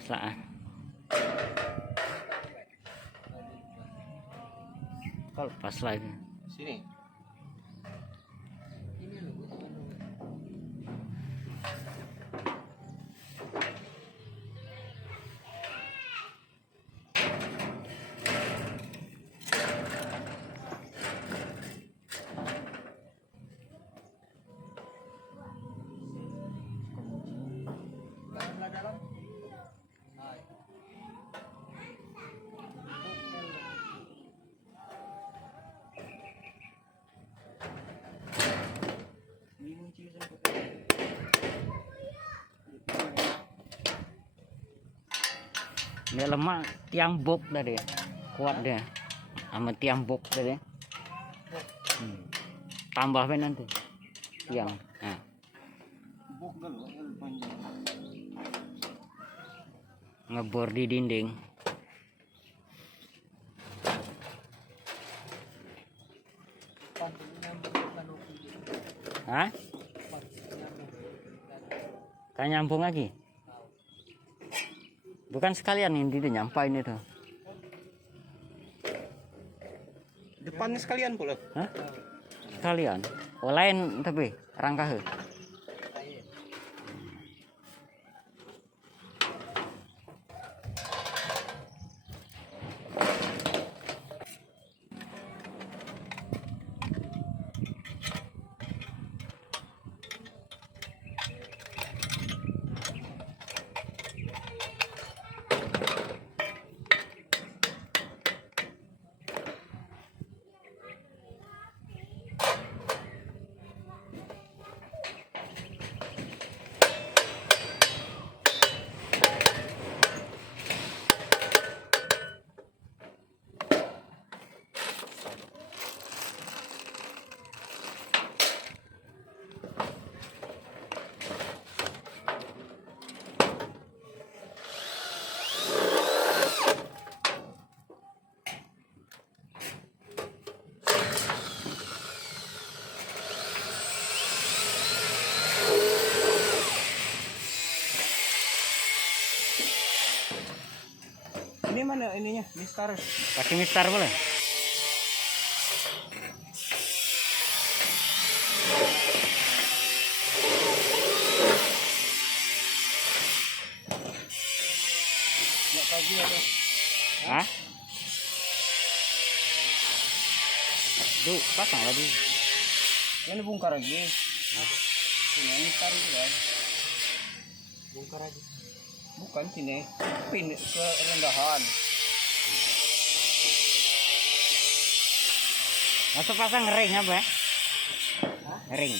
Lepas lah. Kau lepas lagi. Sini. Dia lemah, tiang bob tadi, kuat dia, sama tiang bob tadi. Tambah nanti tiang. Nah. Ngebor di dinding. Hah? Kan nyambung lagi? Bukan sekalian ini dia nyampain itu. Depannya sekalian pula. Hah? Sekalian. Oh lain tapi rangka. Ini mana ininya? Mistar. Pakai mistar boleh? Nggak kaji ada. Hah? Duh, pasang lagi. Ini bongkar lagi. Sini mistar itu kan. Bongkar aja. Bukan sini. Pin ke rendahan. Masuk pasang ring apa ya? Hah? Ring.